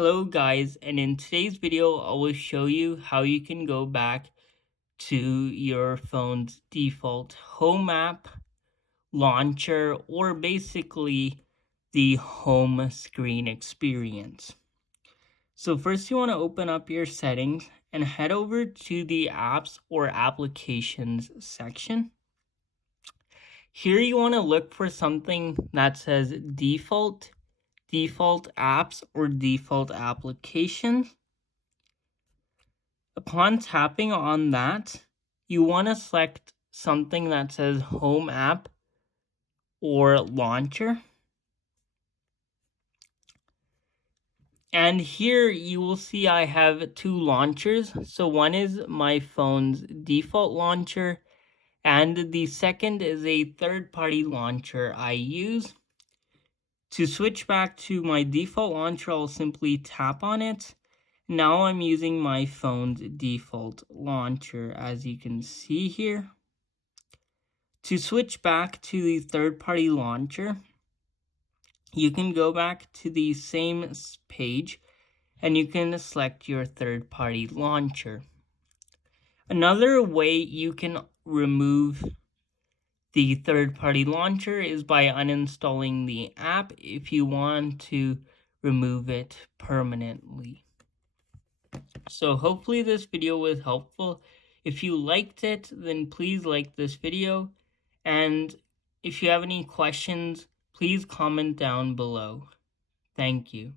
Hello guys, and in today's video I will show you how you can go back to your phone's default home app, launcher, or basically the home screen experience. So first you want to open up your settings and head over to the apps or applications section. Here you want to look for something that says default apps, or default applications. Upon tapping on that, you want to select something that says home app or launcher. And here you will see I have two launchers. So one is my phone's default launcher, and the second is a third-party launcher I use. To switch back to my default launcher, I'll simply tap on it. Now I'm using my phone's default launcher, as you can see here. To switch back to the third-party launcher, you can go back to the same page and you can select your third-party launcher. Another way you can remove the third-party launcher is by uninstalling the app if you want to remove it permanently. So hopefully this video was helpful. If you liked it, then please like this video. And if you have any questions, please comment down below. Thank you.